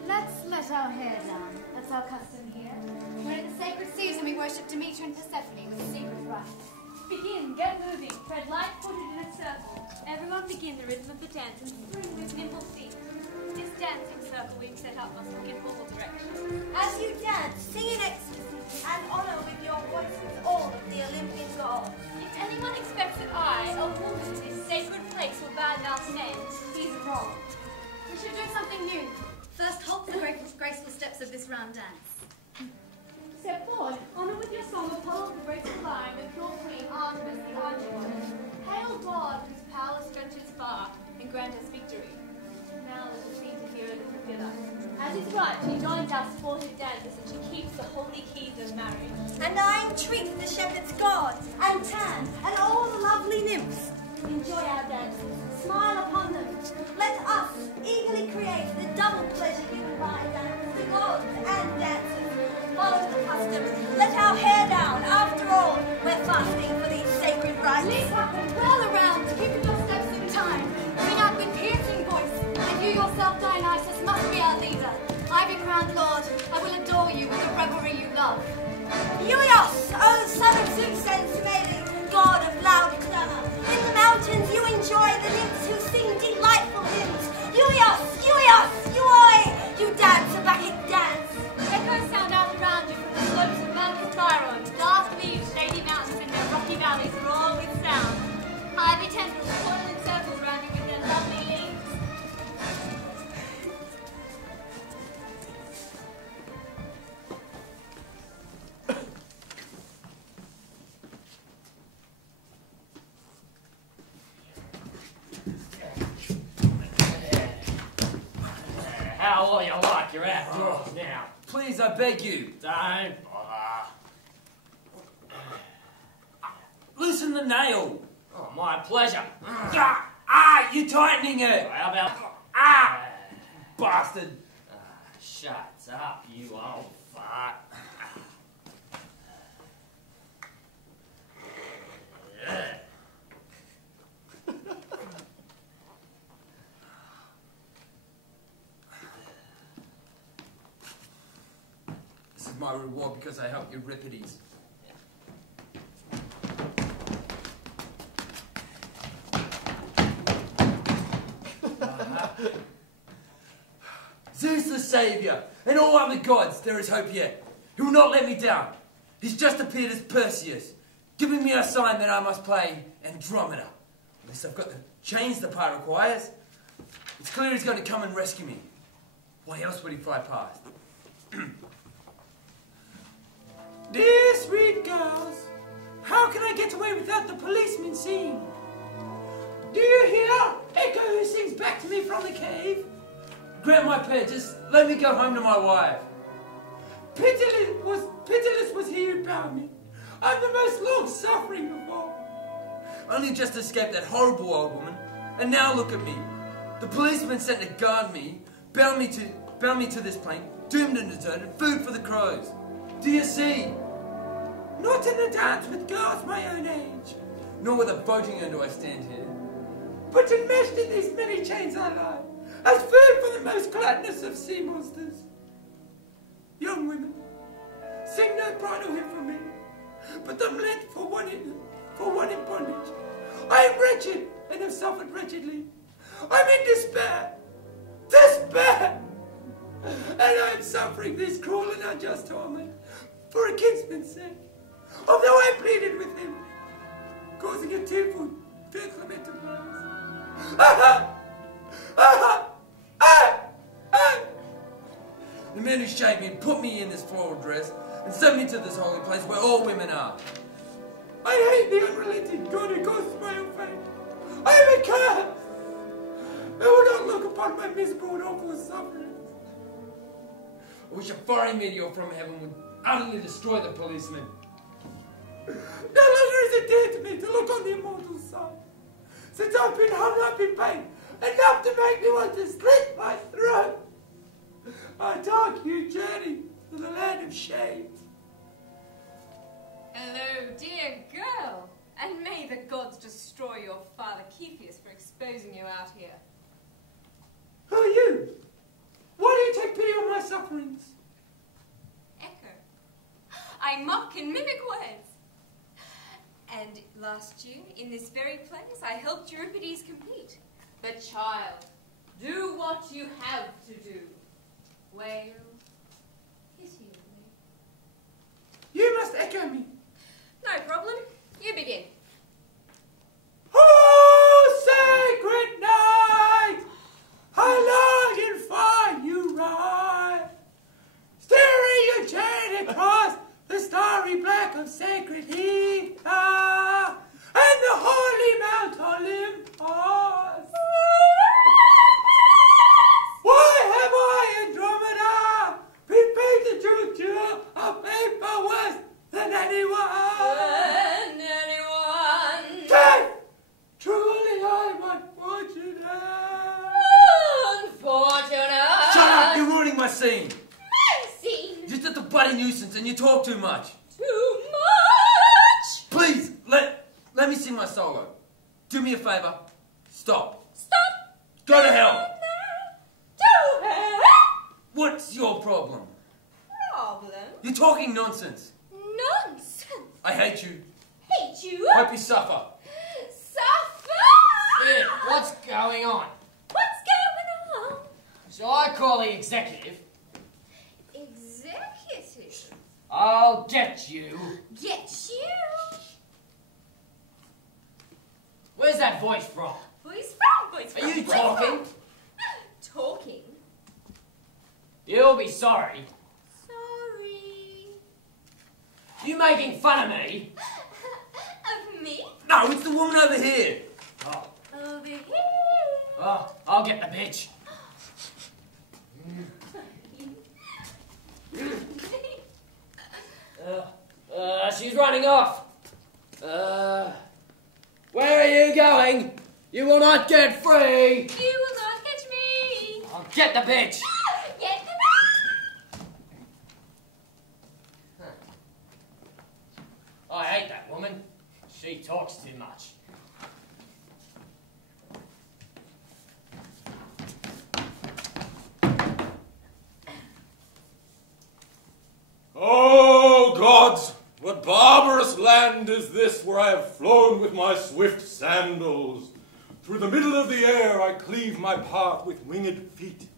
Let's let our hair down. That's our custom here. We're in the sacred season we worship Demeter and Persephone with sacred rites. Begin, get moving, tread light-footed in a circle. Everyone begin the rhythm of the dance and spring with nimble feet. This dancing circle we've set up must look in all directions. As you dance, sing in ecstasy, and honor with your voices all of the Olympian gods. If anyone expects that I, a woman, in this sacred place will bow down to men, he's wrong. We should do something new. First, halt the graceful steps of this round dance. Step forward, honor with your song Apollo the graceful line, the pure queen Artemis the Argent. Hail God, whose power stretches far, and grant us victory. Now let us sing to hear the Kritylla. As is right, she joins our sportive dancers, and she keeps the holy keys of marriage. And I entreat the shepherd's gods, and Tan, and all the lovely nymphs. Enjoy our dances, smile upon them. Let us eagerly create the double pleasure you and I dance, the gods and dancers. Follow the custom, let our hair down. After all, we're fasting for these sacred rites. Leap up and whirl around, keeping your steps in time. Ring out with piercing voice, and you yourself, Dionysus, must be our leader. Ivy-crowned lord, I will adore you with the revelry you love. all you like. You're outdoors now. Please, I beg you. Don't bother. Loosen the nail. Oh, my pleasure. You're tightening it. How about... Bastard. Shut up, you old fart. This is my reward because I helped Euripides. Zeus the Saviour, and all other gods, there is hope yet. He will not let me down. He's just appeared as Perseus, giving me a sign that I must play Andromeda. Unless I've got the chains the part requires. It's clear he's going to come and rescue me. Why else would he fly past? Dear sweet girls, how can I get away without the policeman seeing? Do you hear Echo who sings back to me from the cave? Grant my prayer, just let me go home to my wife. Pitiless was he who bound me. I'm the most long-suffering of all. Only just escaped that horrible old woman, and now look at me. The policeman sent to guard me, bound me to this plank, doomed and deserted, food for the crows. Do you see? Not in a dance with girls my own age. Nor with a boating urn do I stand here. But enmeshed in these many chains I lie, as food for the most gluttonous of sea monsters. Young women, sing no bridal hymn for me, but them lent for one in bondage. I am wretched and have suffered wretchedly. I'm in despair, and I am suffering this cruel and unjust torment for a kinsman's sake. Although I pleaded with him, causing a tearful lament of blows. The man who shaved me and put me in this floral dress and sent me to this holy place where all women are. I hate the unrelenting God who causes my own fate. I am accursed. I will not look upon my miserable and awful sufferings. I wish a foreign meteor from heaven would utterly destroy the policeman. No longer is it dear to me to look on the immortal sun, since I've been hung up in pain, enough to make me want to slit my throat. I talk you journey to the land of shame. Hello, dear girl, and may the gods destroy your father Cepheus for exposing you out here. Who are you? Why do you take pity on my sufferings? Echo. I mock and mimic words. And last June, in this very place, I helped Euripides compete. But child, do what you have to do. Wail pitiably. You must echo me. No problem. You begin. Oh, sacred night! I long and find you right, steering your chain across the starry black of sacred heath, and the holy Mount Olympus. Why have I, Andromeda, been paid to do a paper worse than anyone? Death! Truly I'm unfortunate. Unfortunate. Shut up! You're ruining my scene. My scene. You're just a bloody nuisance and you talk too much. Too much. Please, let me sing my solo. Do me a favour. Stop. Stop. Go to hell. To hell. What's your problem? Problem. You're talking nonsense. Nonsense. I hate you. Hate you. Hope you suffer. Suffer. Hey, what's going on? What's going on? Shall I call the executive? Executive. I'll get you. Get you. Where's that voice from? Voice from. Voice from. Are you voice talking? From. Talking. You'll be sorry. Sorry. You making fun of me? Of me? No, it's the woman over here. Oh. Over here. Oh, I'll get the bitch. She's running off. Where are you going? You will not get free. You will not catch me. I'll get the bitch. Get the I hate that woman. She talks too much. Oh, gods! What barbarous land is this where I have flown with my swift sandals? Through the middle of the air I cleave my path with winged feet.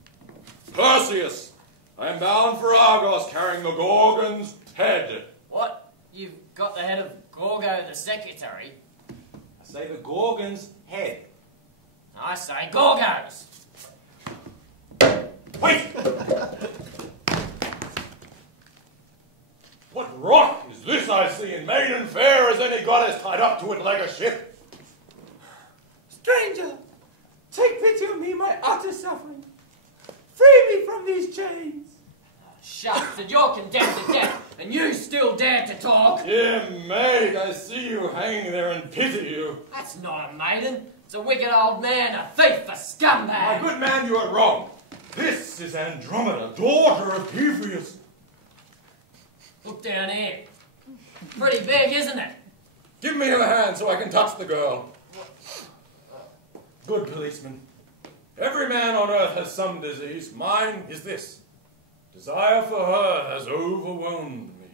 Perseus, I am bound for Argos carrying the Gorgon's head. What? You've got the head of Gorgo the secretary? I say the Gorgon's head. I say Gorgo's. Wait! What rock is this I see in maiden fair as any goddess tied up to it like a ship? Stranger, take pity on me, my utter suffering. Free me from these chains. Shucks, and you're condemned to death, and you still dare to talk? Dear maid, I see you hanging there and pity you. That's not a maiden. It's a wicked old man, a thief, a scumbag. My good man, you are wrong. This is Andromeda, daughter of Hephaestus. Look down here. Pretty big, isn't it? Give me your hand so I can touch the girl. Good policeman. Every man on earth has some disease. Mine is this. Desire for her has overwhelmed me.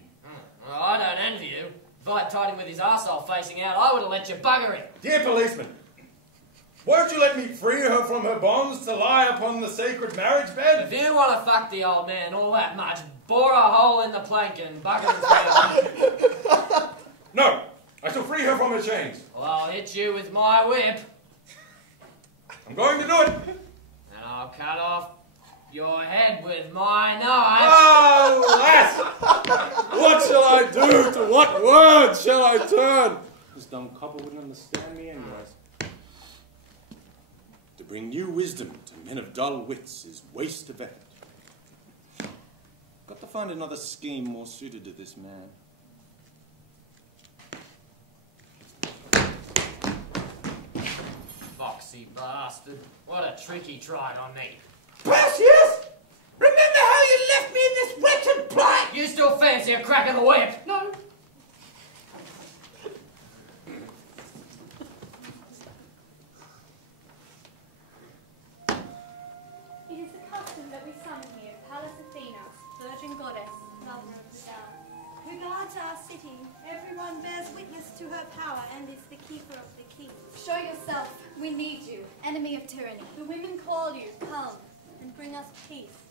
Well, I don't envy you. If I'd tied him with his arsehole facing out, I would have let you bugger him. Dear policeman, won't you let me free her from her bonds to lie upon the sacred marriage bed? If you want to fuck the old man all that much, bore a hole in the plank and bugger him. No, I shall free her from her chains. Well, I'll hit you with my whip. I'm going to do it. And I'll cut off your head with my knife. Oh, lass! What shall I do? To what word shall I turn? This dumb copper wouldn't understand me anyways. To bring new wisdom to men of dull wits is waste of effort. Got to find another scheme more suited to this man. Foxy bastard. What a trick he tried on me. Perseus! Remember how you left me in this wretched plight? You still fancy a crack of the whip? No. It is the custom that we summon here Pallas Athena, virgin goddess, lover of the stars. Who guards our city, everyone bears witness to her power and is the keeper of the keys. Show yourself. We need you, enemy of tyranny. The women call you, come, and bring us peace,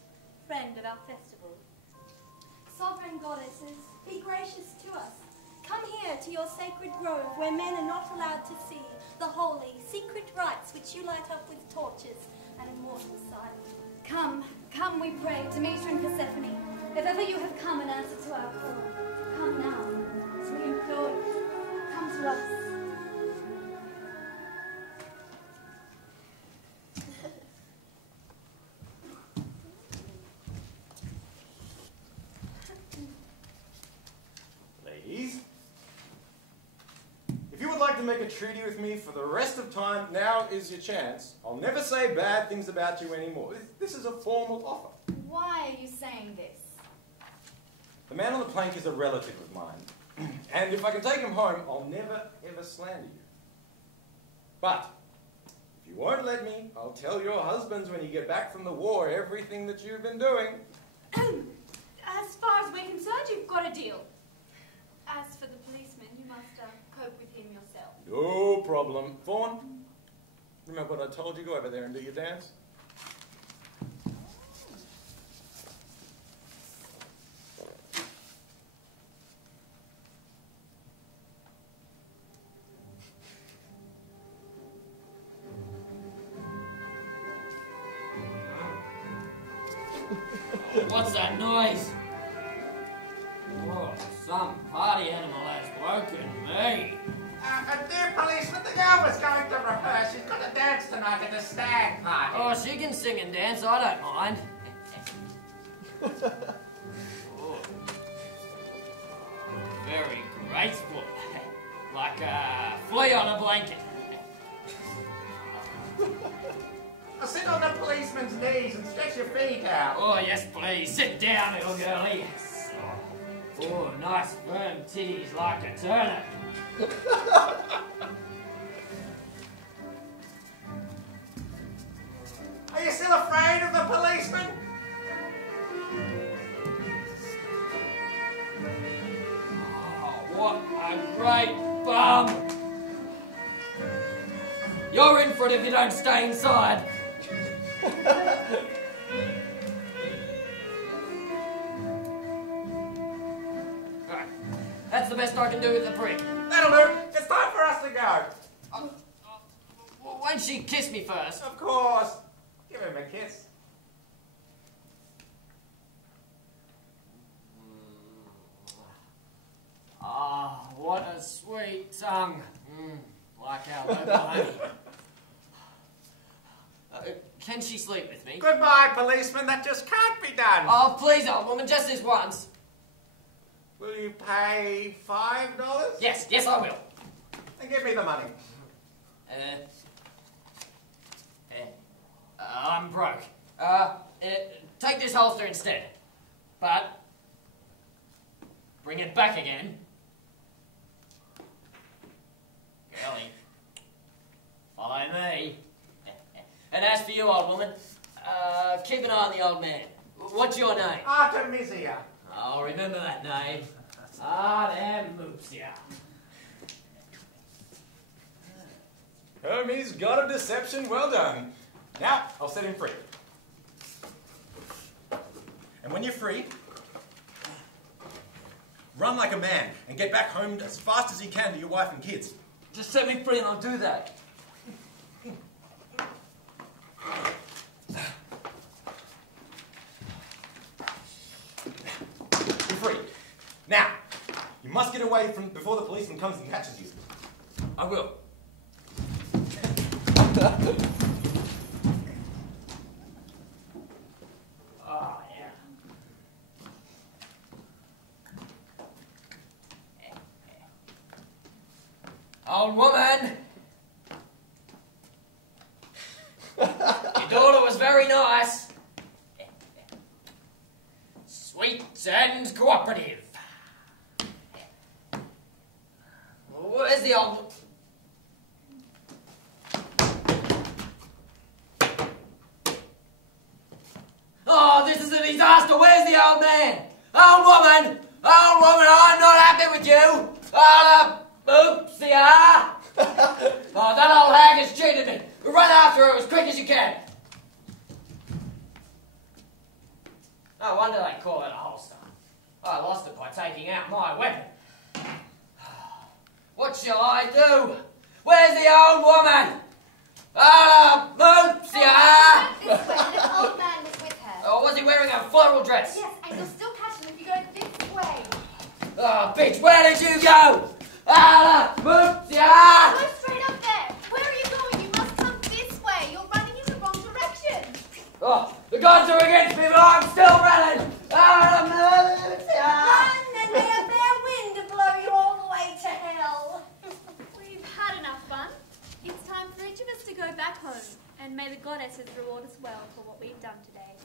friend of our festival. Sovereign goddesses, be gracious to us. Come here to your sacred grove where men are not allowed to see the holy, secret rites which you light up with torches and immortal silence. Come, come, we pray, Demeter and Persephone. If ever you have come in answer to our call, come now, as we implore you. Come to us. Ladies, if you would like to make a treaty with me for the rest of time, now is your chance. I'll never say bad things about you anymore. This is a formal offer. Why are you saying this? The man on the plank is a relative of mine, and if I can take him home, I'll never, ever slander you. But if you won't let me, I'll tell your husbands when you get back from the war everything that you've been doing. As far as we're concerned, you've got a deal. As for the policeman, you must cope with him yourself. No problem. Fawn, remember what I told you? Go over there and do your dance. What's that noise? Oh, some party animal has woken me. Dear policeman, the girl was going to rehearse. She's got to dance tonight at the stag party. Oh, she can sing and dance, I don't mind. Oh. Very graceful. Like a flea on a blanket. Sit on the policeman's knees and stretch your feet out. Oh, yes, please. Sit down, little girlie. Yes. Oh, nice firm titties like a turnip. Are you still afraid of the policeman? Oh, what a great bum. You're in for it if you don't stay inside. Right. That's the best I can do with the prick. That'll do. It's time for us to go. Won't she kiss me first? Of course. Give him a kiss. Ah, what a sweet tongue. Like our local honey. Can she sleep with me? Goodbye, policeman. That just can't be done. Oh, please, old woman, just this once. Will you pay $5? Yes, I will. Then give me the money. I'm broke. Take this holster instead. But bring it back again. Girlie, follow me. And as for you, old woman, keep an eye on the old man. What's your name? Artemisia. I'll remember that name. Artemisia. Hermes got a deception well done. Now, I'll set him free. And when you're free, run like a man and get back home as fast as you can to your wife and kids. Just set me free and I'll do that. You're free. Now, you must get away from before the policeman comes and catches you. I will. Oh, yeah. Old woman! Your daughter was very nice. Sweet and cooperative. Where's the old... Oh, this is a disaster. Where's the old man? Old woman! Old woman, I'm not happy with you. Oopsie, Oh, that old hag has cheated me. Run after her as quick as you can. No wonder they call it a holster. I lost it by taking out my weapon. What shall I do? Where's the old woman? Oopsie, This way, this old man was with her. Oh, was he wearing a floral dress? Yes, and you'll still catch him if you go this way. Oh, bitch, where did you go? Go straight up there. Where are you going? You must come this way. You're running in the wrong direction. Oh, the gods are against me, but I'm still running. Run, and may a fair wind blow you all the way to hell. We've had enough fun. It's time for each of us to go back home, and may the goddesses reward us well for what we've done today.